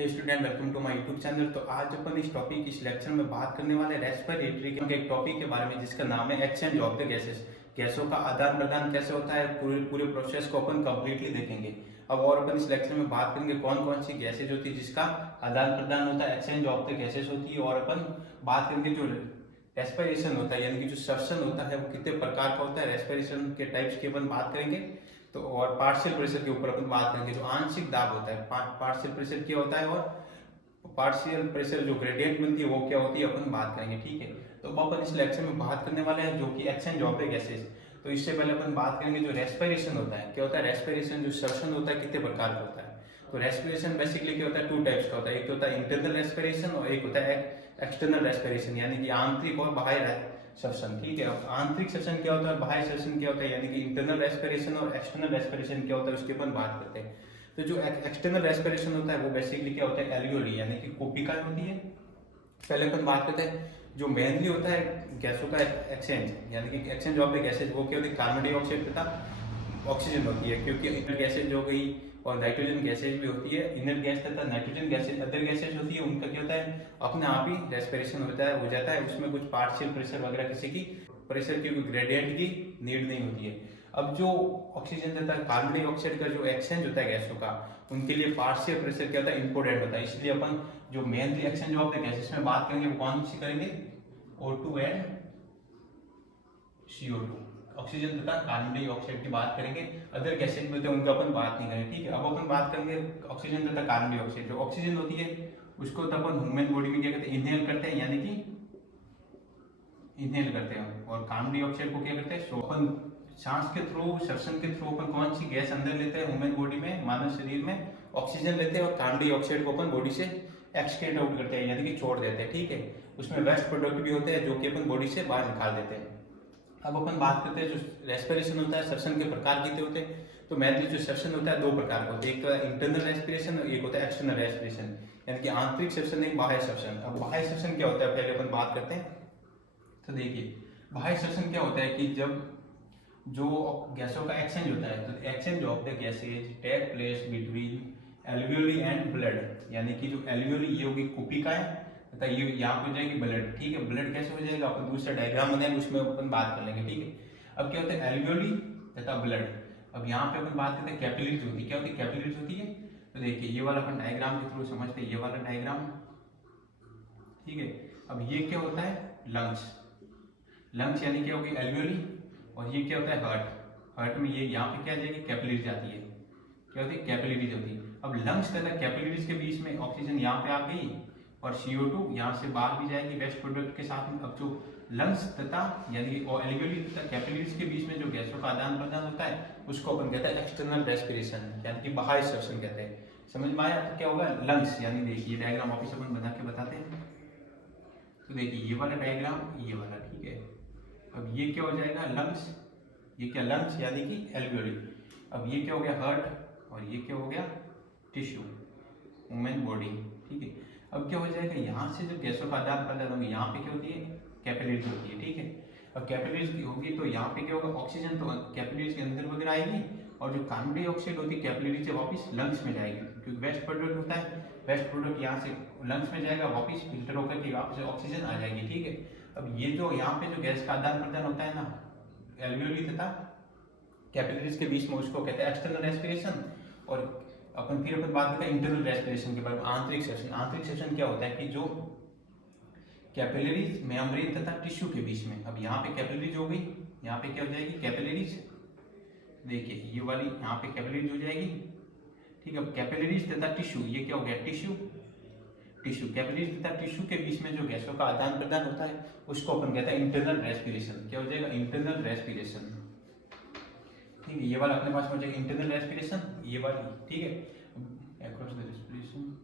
Hey student, welcome to my YouTube channel. तो आज अपन इस टॉपिक इस लेक्चर में बात करने वाले रेस्पिरेटरी के एक टॉपिक के बारे में जिसका नाम है एक्सचेंज ऑफ द गैसेस। गैसों का आदान प्रदान कैसे होता है, पूरे पूरे प्रोसेस को अपन कंप्लीटली देखेंगे। अब और अपन इस लेक्चर में बात करेंगे कौन कौन सी गैसेज होती है जिसका आदान प्रदान होता है, एक्सचेंज ऑफ द गैसेस होती है। और अपन बात करेंगे जो रेस्पिरेशन होता है यानी कि जो श्वसन होता है वो कितने प्रकार का होता है, रेस्पिरेशन के टाइप्स की अपन बात करेंगे। तो और पार्शियल प्रेशर के ऊपर अपन बात करेंगे। जो आंशिक दाब होता है, पार्शियल प्रेशर क्या होता है और पार्शियल प्रेशर जो ग्रेडियंट बनती है वो क्या होती है अपन बात करेंगे। ठीक है, तो अब अपन इस लेक्चर में बात करने वाले हैं जो कि एक्सचेंज ऑफ द गैसेस। तो इससे पहले अपन बात करेंगे जो रेस्पिरेशन होता है क्या होता है। रेस्पिरेशन जो श्वसन होता है कितने प्रकार का होता है। तो रेस्पिरेशन बेसिकली क्या होता है, टू टाइप्स का होता है। एक होता है इंटरनल रेस्पिरेशन और एक होता है एक्सटर्नल रेस्पिरेशन यानी कि आंतरिक और बाह्य श्वसन। ठीक है, अब आंतरिक श्वसन क्या होता है, बाह्य श्वसन क्या होता है, यानी कि इंटरनल रेस्पिरेशन और एक्सटर्नल रेस्पिरेशन क्या होता है उसकी अपन बात करते हैं। तो जो एक्सटर्नल रेस्पिरेशन होता है वो बेसिकली क्या होता है, एल्वियोली यानी कि कोशिकाएं होती है। पहले अपन बात करते हैं जो मेनली होता है गैसों का एक्सचेंज यानी कि एक्सचेंज ऑफ द गैसेज वो क्या होती है, कार्बन डाइऑक्साइड तथा ऑक्सीजन होती है। क्योंकि इनर गैसेज हो गई और नाइट्रोजन गैसेज भी होती है। इनर गैस तथा नाइट्रोजन गैसेज अदर गैसेज होती है, उनका क्या होता है अपने आप ही रेस्पिरेशन हो जाता है। उसमें कुछ पार्शियल प्रेशर वगैरह किसी की प्रेशर की ग्रेडियंट की नीड नहीं होती है। अब जो ऑक्सीजन तथा कार्बन डाइऑक्साइड का जो एक्सचेंज होता है गैसों का, उनके लिए पार्शियल प्रेशर क्या होता है, इंपॉर्टेंट होता है। इसलिए अपन जो mainly exchange of the gases में बात करेंगे वो कौन सी करेंगे, O2 एंड CO2, ऑक्सीजन तथा कार्बन डाइऑक्साइड की बात करेंगे। अदर गैसेज होते हैं उनका अपन बात नहीं करेंगे। ठीक है, अब अपन बात करेंगे ऑक्सीजन तथा कार्बन डाइऑक्साइड। जो ऑक्सीजन होती है उसको तो अपन ह्यूमन बॉडी में क्या करते हैं, इनहेल करते हैं यानी कि इनहेल करते हैं। और कार्बन डाइऑक्साइड को क्या करते हैं, सो अपन सांस के थ्रू, श्वसन के थ्रू अपन कौन सी गैस अंदर लेते हैं ह्यूमन बॉडी में, मानव शरीर में ऑक्सीजन लेते हैं और कार्बन डाइऑक्साइड को अपन बॉडी से एक्सक्रीट आउट करते हैं यानी कि छोड़ देते हैं। ठीक है, उसमें वेस्ट प्रोडक्ट भी होते हैं जो कि अपन बॉडी से बाहर निकाल देते हैं। अब अपन बात करते हैं जो रेस्पिरेशन होता है, श्वसन के प्रकार कितने होते हैं। तो मेनली जो श्वसन होता है दो प्रकार का होता है, एक तो है इंटरनल रेस्पिरेशन और एक होता है एक्सटर्नल रेस्पिरेशन यानी कि आंतरिक श्वसन, एक बाह्य श्वसन। अब बाह्य श्वसन क्या होता है पहले अपन बात करते हैं। तो देखिए बाह्य श्वसन क्या होता है कि जब जो गैसों का एक्सचेंज होता है, तो exchange of the gases take place between alveoli and blood यानी कि जो एल्वियोली ये होगी कुपिकाएं तथा ये यहाँ पे हो जाएगी ब्लड। ठीक है, ब्लड कैसे हो जाएगा अपन दूसरा डायग्राम बनाएंगे उसमें अपन बात कर लेंगे। ठीक है, अब क्या होता है एल्वियोली तथा ब्लड। अब यहाँ पे अपन बात करते हैं कैपिलरीज होती है। क्या होती है, कैपिलरीज होती है। तो देखिए ये वाला अपन डायग्राम के थ्रू समझते हैं, ये वाला डायग्राम। ठीक है, अब ये क्या होता है, लंग्स। लंग्स यानी क्या होगी, एल्वियोली। और ये क्या होता है, हार्ट। हार्ट में ये यहाँ पे क्या आ जाएगी, कैपिलरीज आती है। क्या होती है, कैपिलरीज होती है। अब लंग्स तथा कैपिलरीज के बीच में ऑक्सीजन यहाँ पे आ गई और CO2 यहाँ से बाहर भी जाएगी वेस्ट प्रोडक्ट के साथ में। अब जो लंग्स तथा यानी कि एल्वियोली तथा कैपिलरीज के बीच में जो गैसों का आदान प्रदान होता है उसको अपन कहते हैं एक्सटर्नल रेस्पिरेशन यानी कि बाह्य श्वसन कहते हैं। समझ में आया, तो क्या होगा लंग्स यानी देखिए डायग्राम वापिस अपन बना के बताते हैं। तो देखिए ये वाला डायग्राम, ये वाला। ठीक है, अब ये क्या हो जाएगा लंग्स, ये क्या लंग्स यानी कि एल्वियोली। अब ये क्या हो गया हार्ट और ये क्या हो गया टिश्यू, ह्यूमन बॉडी। ठीक है, अब क्या हो जाएगा यहाँ से जो गैसों का आदान प्रदान होगी यहाँ पे क्या होती है, कैपिलरीज होती है। ठीक है, अब कैपिलरीज की होगी तो यहाँ पे क्या होगा, ऑक्सीजन तो कैपिलरीज के अंदर वगैरह आएगी और जो कार्बन डाइऑक्साइड होती है कैपिलरीज से वापस लंग्स में जाएगी। क्योंकि वेस्ट प्रोडक्ट होता है, वेस्ट प्रोडक्ट यहाँ से लंग्स में जाएगा, वापस फिल्टर होकर के वापस ऑक्सीजन आ जाएगी। ठीक है, अब ये जो यहाँ पे जो गैस का आदान प्रदान होता है ना एल्वियोली तथा कैपिलरीज के बीच में, उसको कहते हैं एक्सटर्नल रेस्पिरेशन। और अपन फिर बात करते हैं इंटरनल रेस्पिरेशन के बारे में, आंतरिक श्वसन। आंतरिक श्वसन क्या होता है कि जो कैपिलरीज, मेम्ब्रेन तथा टिश्यू के बीच में, अब यहाँ पे कैपिलरीज हो गई, यहाँ पे क्या हो जाएगी कैपिलरीज। देखिए ये वाली यहाँ पे कैपिलरीज हो जाएगी। ठीक है, अब कैपिलरीज तथा टिश्यू, ये क्या हो गया टिश्यू। टिश्यू कैपिलरीज तथा टिश्यू के बीच में जो गैसों का आदान प्रदान होता है उसको अपन कहते हैं इंटरनल रेस्पिरेशन। क्या हो जाएगा, इंटरनल रेस्पिरेशन। ठीक है, ये वाला अपने पास हो जाएगा इंटरनल रेस्पिरेशन, ये वाली। ठीक है, अक्रॉस द रेस्पिरेशन।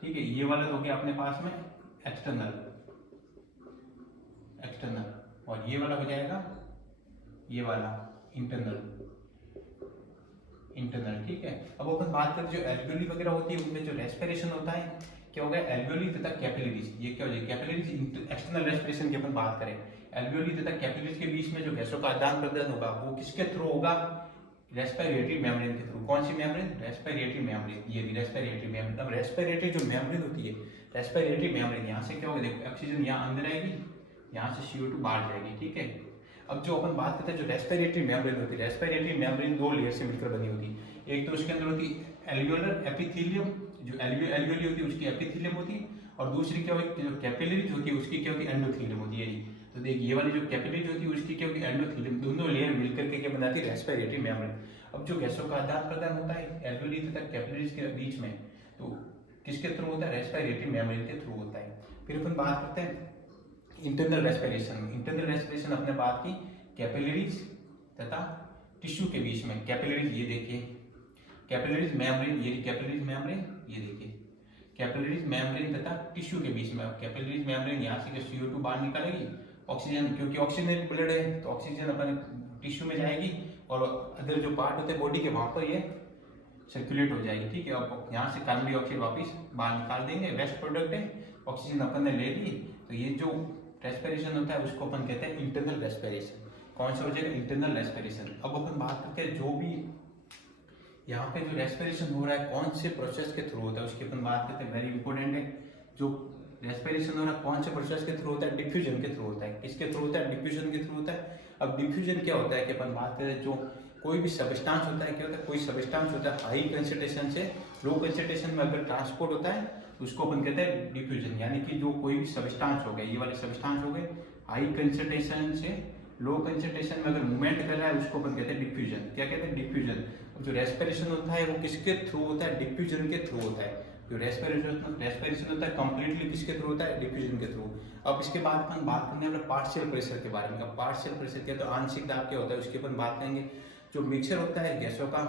ठीक है, ये वाला हो गया अपने पास में एक्सटर्नल, एक्सटर्नल। और ये वाला हो जाएगा ये वाला इंटरनल, इंटरनल। ठीक है, अब अपन बात करें जो एल्वियोली वगैरह होती है उनमें जो रेस्पिरेशन होता है क्या होगा, एल्वियोली तथा कैपिलरीज। ये क्या हो जाएगी कैपिलरीज, एक्सटर्नल रेस्पिरेशन की अपन बात करें। एल्वियोली तथा कैपिलरीज के बीच में जो गैसों का आदान प्रदान होगा वो किसके थ्रू होगा, रेस्पिरेटरी मेम्ब्रेन के थ्रू। कौन सी मेम्ब्रेन? रेस्पिरेटरी मेम्ब्रेन, ये रेस्पिरेटरी मेम्ब्रेन। अब रेस्पिरेटरी जो मेम्ब्रेन होती है, रेस्पिरेटरी मेम्ब्रेन, यहाँ से क्या होगा, देखो ऑक्सीजन यहाँ अंदर आएगी, यहाँ से CO2 बाहर जाएगी, ठीक है। अब जो अपन बात करते हैं जो रेस्पिरेटरी मेम्ब्रेन होती है, रेस्पिरेटरी मेम्ब्रेन दो लेयर से मिलकर बनी होती है। एक तो उसके अंदर होती है एल्वियोलर एपिथेलियम, जो एल्वियोली होती है उसकी एपिथेलियम होती है, और दूसरी क्या होती है जो कैपिलरीज होती है उसकी क्या होती है एंडोथेलियम होती है। तो देख ये वाली जो कैपिलरीज होती है उसकी क्या होती है एंडोथेलियम, दोनों लेयर मिलकर के क्या बनाती है रेस्पिरेटरी मेम्ब्रेन। अब जो गैसों का आदान प्रदान होता है एल्वियोली तथा कैपिलरीज के बीच में, तो किसके थ्रू होता है? रेस्पिरेटरी मेम्ब्रेन के थ्रू होता है। फिर अपन बात करते हैं इंटरनल रेस्पिरेशन। इंटरनल रेस्पिरेशन अपने बात की कैपिलरीज तथा टिश्यू के बीच में। कैपिलरीज ये देखिए, कैपिलरीज मेम्ब्रेन, ये कैपिलरीज मेम्ब्रेन, ये देखिए कैपिलरीज मेम्ब्रेन तथा टिश्यू के बीच में। कैपिलरीज मेम्ब्रेन यहाँ से CO2 बाहर निकालेगी, ऑक्सीजन, क्योंकि ऑक्सीजनेटेड ब्लड है तो ऑक्सीजन अपन टिश्यू में जाएगी, और अदर जो पार्ट होते हैं बॉडी के वहाँ पर ये सर्कुलेट हो जाएगी, ठीक है। अब यहाँ से कार्बन डाइऑक्साइड वापस बाहर निकाल देंगे, वेस्ट प्रोडक्ट है, ऑक्सीजन अपन ने ले ली। तो ये जो रेस्पिरेशन होता है उसको अपन कहते हैं इंटरनल रेस्पिरेशन। कौन सा हो जाएगा? Internal respiration. अब अपन बात करते हैं जो भी यहाँ पे जो रेस्पिरेशन हो रहा है कौन से प्रोसेस के थ्रू होता है उसकी अपन बात करते हैं, वेरी इंपॉर्टेंट है। जो रेस्पिरेशन हो रहा है कौन से प्रोसेस के थ्रू होता है? डिफ्यूजन के थ्रू होता है। किसके थ्रू होता है? डिफ्यूजन के थ्रू होता है। अब डिफ्यूजन क्या होता है कि अपन बात करें जो कोई भी सब्सटेंस होता है, क्या होता है, कोई सब्सटेंस होता है हाई कंसंट्रेशन से लो कंसंट्रेशन में अगर ट्रांसपोर्ट होता है तो उसको अपन कहते हैं डिफ्यूजन। यानी कि जो कोई भी सब्सटेंस हो गया, ये वाले सब्सटेंस हो गए हाई कंसंट्रेशन से लो कंसंट्रेशन में अगर मूवमेंट कर रहा है उसको अपन कहते हैं डिफ्यूजन। क्या कहते हैं? डिफ्यूजन। अब जो रेस्पिरेशन होता है वो किसके थ्रू होता है? डिफ्यूजन के थ्रू होता है। जो रेस्पिरेशन होता है कंप्लीटली किसके थ्रू होता है? डिफ्यूजन के थ्रू। अब इसके बाद अपन बात करने वाले पार्शियल प्रेशर के बारे में। अब पार्शियल प्रेशर क्या, तो आंशिक दाब क्या होता है उसकी अपन बात करेंगे। जो मिक्सचर होता है गैसों का,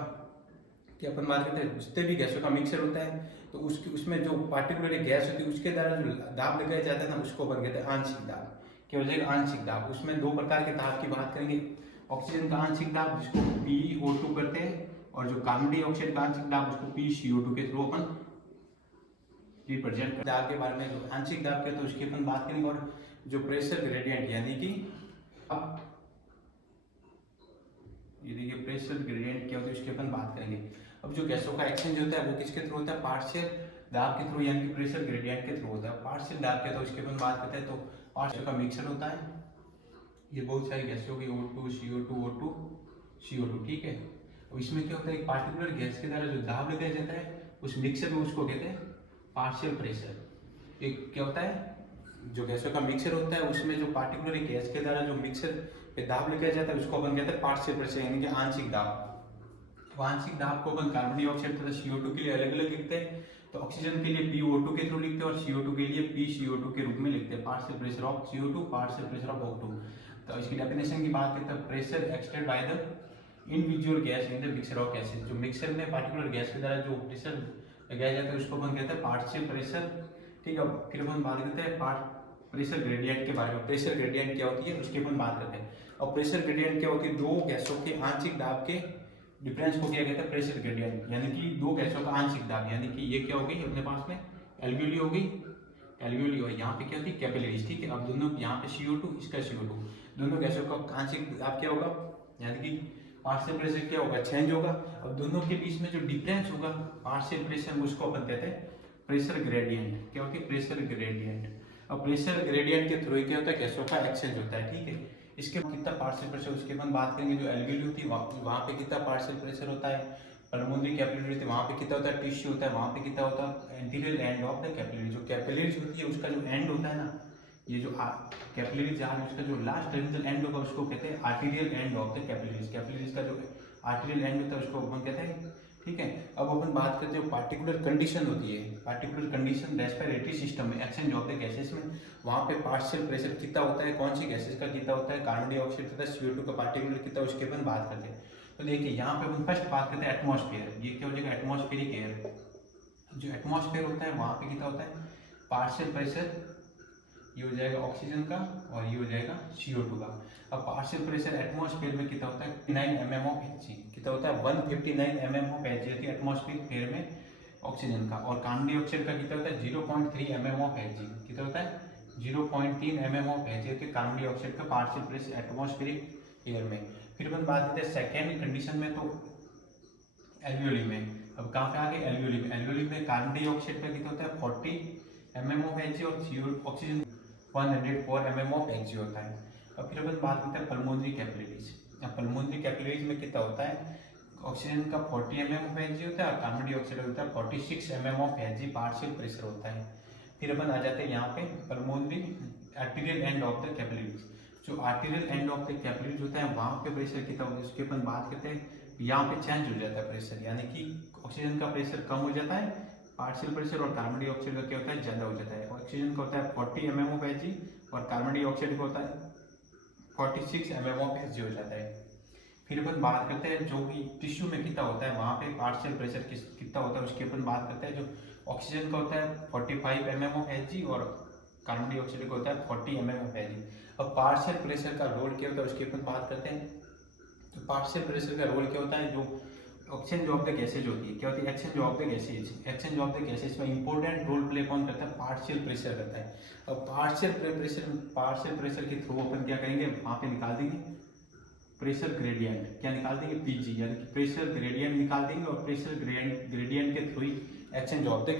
कि अपन बात करते हैं जितने भी गैसों का मिक्सचर होता है तो उसमें जो पार्टिकुलर गैस होती है उसके द्वारा जो दाब लगाया जाता है ना उसको अपन कहते हैं आंशिक दाब। क्या हो जाएगा? आंशिक दाब। उसमें दो प्रकार के दाब की बात करेंगे। ऑक्सीजन का आंशिक दाब जिसको PO2 करते हैं, और जो कार्बन डाइऑक्साइड का आंशिक दाब उसको PCO2 के थ्रू अपन रिप्रेजेंट करते हैं। दाब के बारे में जो आंशिक दाब के तो उसकी अपन बात करेंगे। और जो प्रेशर ग्रेडियंट यानी कि अब ये देखिए प्रेशर ग्रेडियंट क्या होता है उसकी अपन बात करेंगे। अब जो गैसों का एक्सचेंज होता है वो किसके थ्रू होता है? पार्शियल दाब के थ्रू, यानी कि प्रेशर ग्रेडियंट के थ्रू होता है। पार्शियल दाब के तो उसकी अपन बात करते हैं तो पार्शियल का मिक्सचर होता है, ये बहुत सारी गैसों की O2 CO2 O2 CO2, ठीक है। और इसमें क्या होता है एक पार्टिकुलर गैस के द्वारा जो दाब लगाया जाता है उस मिक्सचर में उसको कहते हैं पार्शियल प्रेशर। एक क्या होता है जो गैसों का मिक्सचर होता है उसमें जो पार्टिकुलर गैस के द्वारा जो मिक्सचर पे दाब लगाया जाता है उसको अपन कहते हैं पार्शियल प्रेशर, यानी कि आंशिक दाब। तो आंशिक दाब को अपन कार्बन डाइऑक्साइड तथा CO2 के लिए अलग अलग लिखते हैं। तो ऑक्सीजन के लिए PO2 के थ्रू लिखते हैं और CO2 के लिए PCO2 के रूप में लिखते हैं। Partial pressure of CO2, partial pressure of O2। तो इसकी डेफिनेशन की बात करते हैं, pressure extend by the individual gas in the mixture of gases. जो मिक्सचर में पार्टिकुलर गैस के द्वारा जो प्रेशर लगाया जाता है उसको अपन कहते हैं पार्शियल प्रेशर, ठीक है। फिर अपन बात करते हैं प्रेशर ग्रेडियंट के बारे में। प्रेशर ग्रेडियंट क्या होती है उसकी अपन बात करते हैं। और प्रेशर ग्रेडियंट क्या होती है? दो गैसों के आंशिक दाब के डिफरेंस को क्या कहते हैं? Pressure gradient. यानी कि दो गैसों का आंशिक दाब, यानी कि ये क्या हो गई अपने पास में एल्वियोली हो गई, एल्वियोली और यहाँ पे क्या होती है कैपिलरीज, ठीक है। अब दोनों यहाँ पे CO2 इसका CO2, दोनों गैसों का आंशिक दाब क्या होगा? यानी कि पार्शियल प्रेशर क्या होगा? चेंज होगा। अब दोनों के बीच में जो डिफरेंस होगा पार्शियल प्रेशर उसको अपन कहते हैं प्रेशर ग्रेडियंट। क्या होती है? Pressure gradient. अब प्रेशर ग्रेडियंट के थ्रू क्या होता है? गैसों का एक्सचेंज होता है, ठीक है। इसके कितना पार्शियल प्रेशर उसके अपन बात करेंगे। जो एल्वियोली होती है वहाँ पे कितना पार्शियल प्रेशर होता है, पल्मोनरी कैपिलरी होती है वहाँ पे कितना होता है, टिश्यू होता है वहाँ पे कितना होता है, anterior and of the capillary. जो कैपिलरीज होती है उसका जो एंड होता है ना, ये जो कैपिलरी जार है उसका जो लास्ट टर्मिनल एंड होगा उसको कहते हैं arterial end of the capillaries. Capillaries का जो आर्टीरियल एंड होता है उसको अपन कहते हैं, ठीक है। अब अपन बात करते हैं पार्टिकुलर कंडीशन होती है, पार्टिकुलर कंडीशन रेस्पिरेटरी सिस्टम में एक्सचेंज ऑफ द गैसेस में, वहाँ पे पार्शियल प्रेशर कितना होता है, कौन सी गैसेस का कितना होता है, कार्बन डाइऑक्साइड तथा CO2 का पार्टिकुलर कितना, उसके अपन बात करते हैं। तो देखिए यहाँ पे अपन फर्स्ट बात करते हैं एटमॉस्फेयर। ये क्या हो जाएगा? Atmospheric air. जो एटमॉस्फेयर होता है वहाँ पे कितना होता है पार्शियल प्रेशर, ये हो जाएगा ऑक्सीजन का और ये हो जाएगा CO2 का। अब पार्शियल प्रेशर एटमॉस्फेयर में कितना होता है 9 mm ऑफ Hg, कितना होता है 159 mm ऑफ Hg एटमॉस्फेयर में ऑक्सीजन का। और कार्बन डाइऑक्साइड का कितना होता है 0.3 mm ऑफ Hg, कितना होता है 0.3 mm ऑफ Hg के कार्बन डाइऑक्साइड का पार्शियल प्रेशर एटमॉस्फेरिक एयर में। फिर अपन बात करते हैं सेकेंड कंडीशन में, तो एल्वियोली में। अब कहाँ पे आ गए? एल्वियोली में। एल्वियोली में कार्बन डाइऑक्साइड का कितना होता है? 40 mm ऑफ Hg और ऑक्सीजन 104 mm ऑफ Hg होता है। अब फिर अपन बात करते हैं पल्मोनरी कैपिलरीज। अब पल्मोनरी कैपिलरीज में कितना होता है? ऑक्सीजन का 40 mm ऑफ Hg होता है और कार्बन डाइऑक्साइड होता है 46 mm of Hg partial pressure होता है। फिर अपन आ जाते हैं यहाँ पे pulmonary arterial end of the capillaries. जो arterial end of the capillaries होता है वहाँ पे प्रेशर कितना होता है उसकी अपन बात करते हैं। यहाँ पे चेंज हो जाता है प्रेशर, यानी कि ऑक्सीजन का प्रेशर कम हो जाता है पार्शियल प्रेशर, और कार्बन डाइऑक्साइड का क्या होता है? ज़्यादा हो जाता है। ऑक्सीजन का होता है 40 mm ऑफ Hg और कार्बन डाइऑक्साइड का होता है 46 mm ऑफ Hg हो जाता है। फिर अपन बात करते हैं जो कि टिश्यू में कितना होता है, वहाँ पे पार्शियल प्रेशर कितना होता है उसकी अपन बात करते हैं। जो ऑक्सीजन का होता है 45 mm ऑफ Hg और कार्बन डाइऑक्साइड का होता है 40 mm ऑफ Hg। अब पार्शियल प्रेशर का रोल क्या होता है उसकी अपन बात करते हैं। तो पार्शियल प्रेशर का रोल क्या होता है? जो एक्सचेंज ऑफ द गैसेज होती है, क्या होती है? Exchange of the gases. Exchange of the gases में इंपॉर्टेंट रोल प्ले कौन करता है? पार्शियल प्रेशर करता है। अब पार्शियल प्रेशर के थ्रू अपन क्या करेंगे? वहाँ पे निकाल देंगे प्रेशर ग्रेडियंट। क्या निकाल देंगे? पीजी, यानी कि प्रेशर ग्रेडियंट निकाल देंगे और प्रेशर ग्रेडियंट के through he exchange of the